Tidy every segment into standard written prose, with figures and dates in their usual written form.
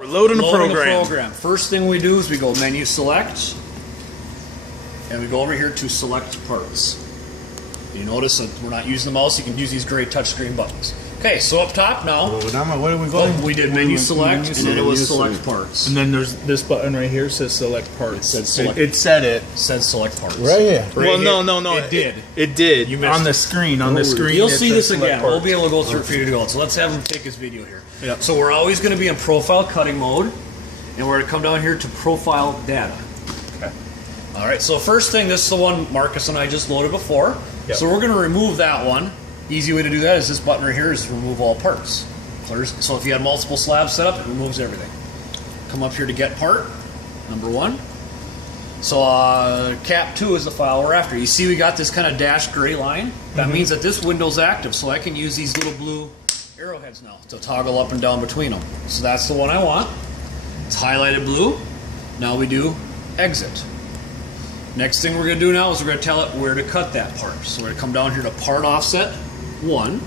We're loading the Loading program. First thing we do is we go menu select, and we go over here to select parts. You notice that we're not using the mouse, you can use these great touchscreen buttons. Okay, so up top now, Where are we going? we did menu select, and then it was select parts. And then there's this button right here says select parts. It said select. It said it. Said select parts. Right here. Well, here. no. It did. It did. You missed on the it. screen. On the screen. You'll it see says this select again. parts. We'll be able to go through it for you to go. So let's have him take his video here. Yep. So we're always going to be in profile cutting mode, and we're going to come down here to profile data. Okay. All right. So first thing, this is the one Marcus and I just loaded before. Yep. So we're going to remove that one. Easy way to do that is this button right here is remove all parts. Clears. So if you had multiple slabs set up, it removes everything. Come up here to get part, number 1. So cap 2 is the file we're after. You see we got this kind of dashed gray line? That means that this window's active, so I can use these little blue arrowheads now to toggle up and down between them. So that's the one I want. It's highlighted blue. Now we do exit. Next thing we're going to do now is we're going to tell it where to cut that part. So we're going to come down here to part offset 1.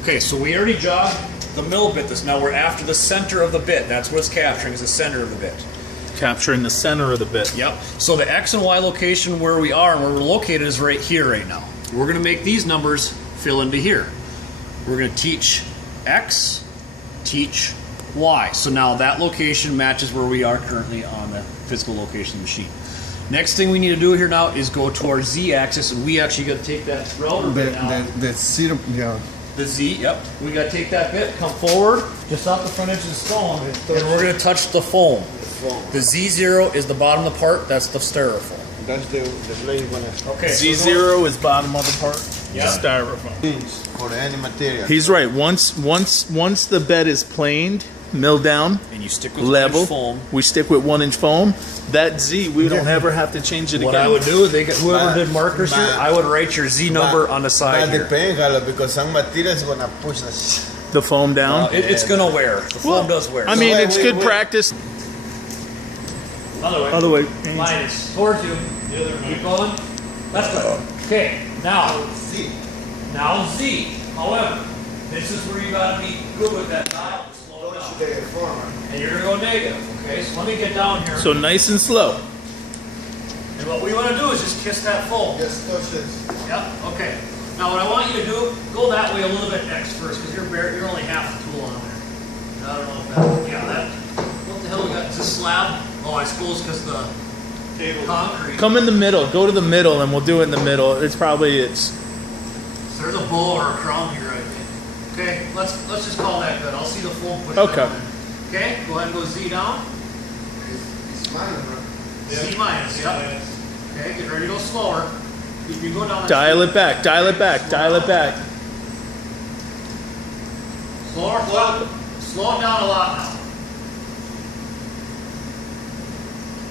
Okay, so we already jogged the middle bit. Now we're after the center of the bit. That's what it's capturing, is the center of the bit. Capturing the center of the bit. Yep. So the X and Y location where we are and where we're located is right here right now. We're going to make these numbers fill into here. We're going to teach X, teach Y. So now that location matches where we are currently on the physical location of the machine. Next thing we need to do here now is go to our Z axis, and we actually got to take that router bit now. The zero, yeah. The Z, yep. We got to take that bit, come forward, just off the front edge of the stone, and we're going to touch the foam. The Z0 is the bottom of the part, that's the styrofoam. That's the place you're gonna. Okay. Z0 is bottom of the part. Yeah. Styrofoam. For any material. He's right. Once the bed is planed, milled down, And you stick with level, foam. we stick with 1-inch foam. That Z, we don't ever have to change it What again. I would do is whoever did markers here, I would write your Z number on the side That here. depends, Carlos, because some materials gonna push us. The foam down. It's going to wear. The foam does wear. I mean, So it's good practice. Other way. Other way. Minus. Towards you. Keep going. That's good. Okay, now See. Now Z. However, this is where you got to be good with that dial. Slow it down. And you're going to go negative. Okay, so let me get down here. So nice and slow. And what we want to do is just kiss that foam. Just touch this. Yep. Okay. Now what I want you to do, go that way a little bit X first, because you're only half the tool on there. I don't know if that. Yeah. That. What the hell we got? Is this slab? Oh, I suppose because the concrete. Come in the middle. Go to the middle, and we'll do it in the middle. It's. So there's a bowl or a crown here, I think. Okay. Let's just call that good. I'll see the foam push. Okay. down. Okay. Go ahead and go Z down. It's minus, bro. Z minus. Yep. Okay. Get ready to go slower. You can go down. that Dial street. it back. Dial it back. Dial it back. Slow it down a lot now.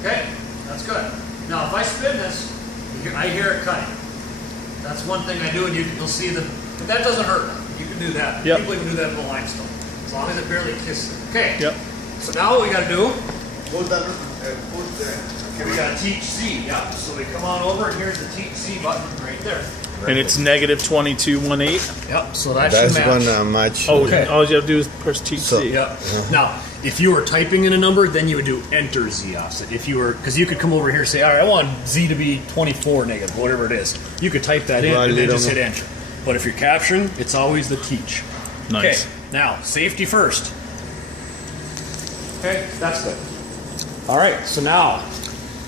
Okay, that's good. Now if I spin this, I hear it cutting. That's one thing I do, and you'll see that. But that doesn't hurt. You can do that. Yep. People even do that in the limestone, as long as it barely kisses it. Okay. Yep. So now what we got to do? Hold that. Put there. We got to teach Z. Yep. So we come on over, and here's the teach Z button right there. And it's negative 2218. Yep. So that That's should match. gonna match. Oh, Okay. all you have to do is press T C. Yep. Now, if you were typing in a number, then you would do enter Z offset. If you were, because you could come over here and say, all right, I want Z to be 24 negative, whatever it is. You could type that in Right, and then you just don't hit enter. But if you're capturing, it's always the teach. Nice. Okay. Now, safety first. Okay, that's good. All right, so now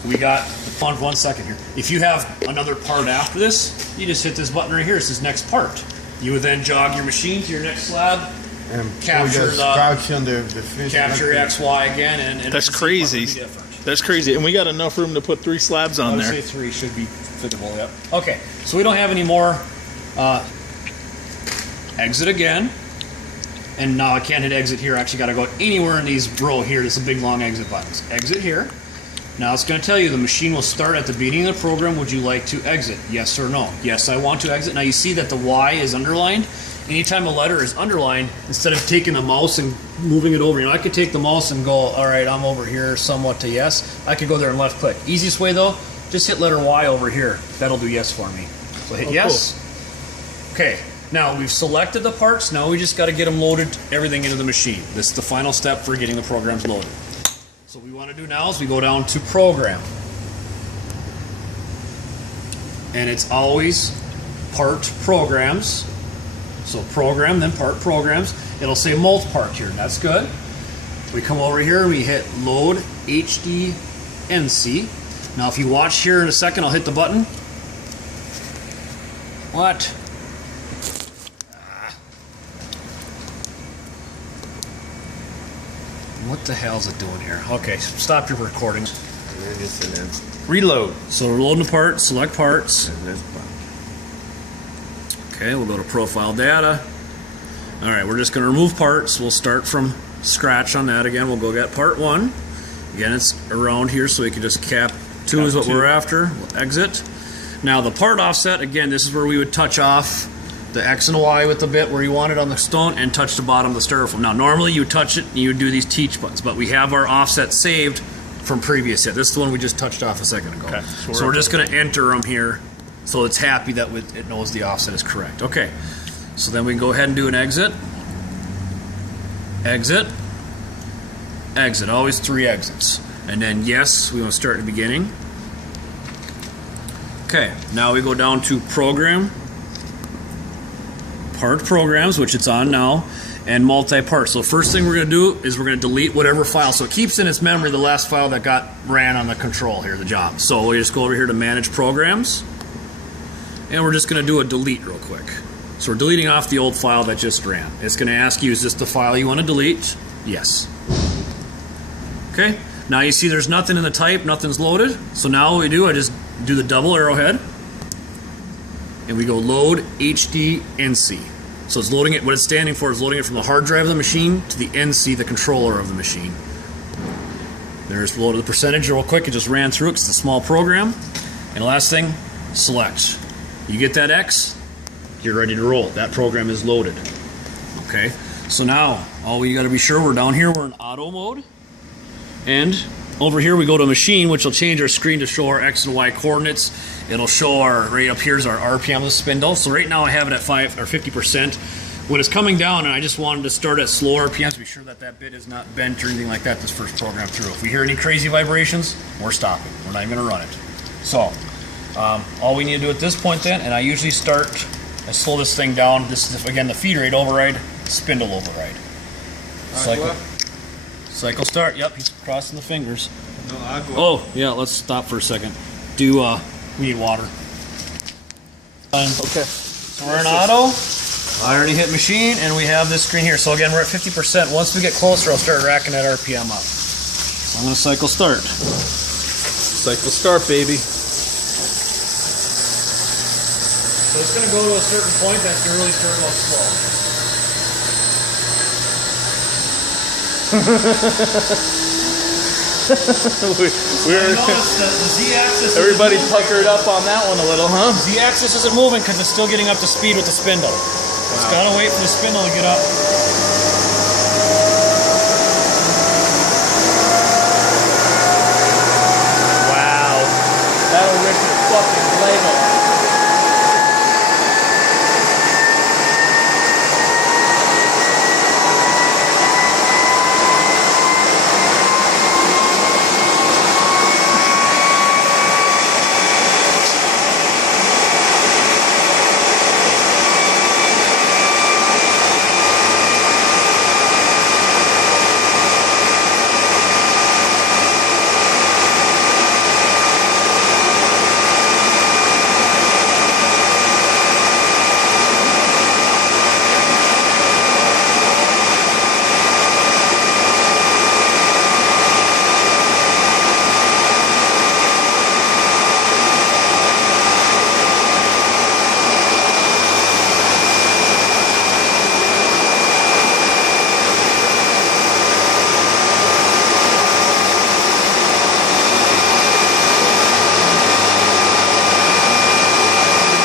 we got, hold on 1 second here. If you have another part after this, you just hit this button right here. It says next part. You would then jog your machine to your next slab, And capture just the- crouch on the fish. capture X, Y again, and That's the Z crazy. button would be different. That's crazy. And we got enough room to put 3 slabs I on would there. say 3 should be fittable, yep. Okay, so we don't have any more. Exit again. And now I can't hit exit here. I actually got to go anywhere in these row here. There's some big long exit buttons. Exit here. Now it's going to tell you the machine will start at the beginning of the program. Would you like to exit? Yes or no? Yes, I want to exit. Now you see that the Y is underlined. Anytime a letter is underlined, instead of taking the mouse and moving it over, I could take the mouse and go, all right, I'm over here somewhat to yes. I could go there and left click. Easiest way though, just hit letter Y over here. That'll do yes for me. So hit yes. Cool. Okay, Now we've selected the parts. Now we just got to get them loaded, everything into the machine. This is the final step for getting the programs loaded. So what we want to do now is we go down to program. And it's always part programs. So program, then part programs. It'll say multi-part here, and that's good. We come over here and we hit load HDNC. Now if you watch here in a second, I'll hit the button. What? What the hell is it doing here? Okay, stop your recording. And then it's an end. Reload. So we're loading the part, select parts. And that's fine. Okay, we'll go to profile data. All right, we're just going to remove parts. We'll start from scratch on that again. We'll go get part 1. Again, it's around here, so we can just cap 2 is what we're after. We'll exit. Now the part offset, again, this is where we would touch off the X and Y with the bit where you want it on the stone and touch the bottom of the styrofoam. Now normally you would touch it and you would do these teach buttons, but we have our offset saved from previous hit. This is the one we just touched off a second ago. Okay, so we're just going to enter them here so it's happy that it knows the offset is correct. Okay, so then we can go ahead and do an exit. Exit. Exit. Always 3 exits. And then yes, we want to start at the beginning. Okay, now we go down to program, part programs, which it's on now, and multi-part. So first thing we're going to do is we're going to delete whatever file. So it keeps in its memory the last file that got ran on the control here, the job. So we just go over here to manage programs, and we're just going to do a delete real quick. So we're deleting off the old file that just ran. It's going to ask you, is this the file you want to delete? Yes. Okay, now you see there's nothing in the type, nothing's loaded. So now what we do, I just do the double arrowhead, and we go load HDNC. So it's loading it, what it's standing for is loading it from the hard drive of the machine to the NC, the controller of the machine. There's loaded the percentage real quick, it just ran through it, it's a small program. And the last thing, select. You get that X, you're ready to roll. That program is loaded. Okay, so now all we gotta be sure, we're down here, we're in auto mode. And over here we go to machine, which will change our screen to show our X and Y coordinates. It'll show our, right up here's our RPM of the spindle. So right now I have it at 5 or 50%. When it's coming down, and I just wanted to start at slow RPMs to be sure that that bit is not bent or anything like that this first program through. If we hear any crazy vibrations, we're stopping. We're not even gonna run it. So, all we need to do at this point then, and I usually start, I slow this thing down. This is, again, the feed rate override, spindle override. Cycle start, yep, he's crossing the fingers. No, I go. Oh, yeah, let's stop for a second. We need water. Okay. So we're in auto. I already hit machine, and we have this screen here. So again, we're at 50%. Once we get closer, I'll start racking that RPM up. I'm gonna cycle start. Cycle start, baby. So it's gonna go to a certain point that's gonna really start off slow. We're Notice that the Z-axis. everybody puckered up on that one a little, huh? Z-axis isn't moving because it's still getting up to speed with the spindle. It's gotta wait for the spindle to get up.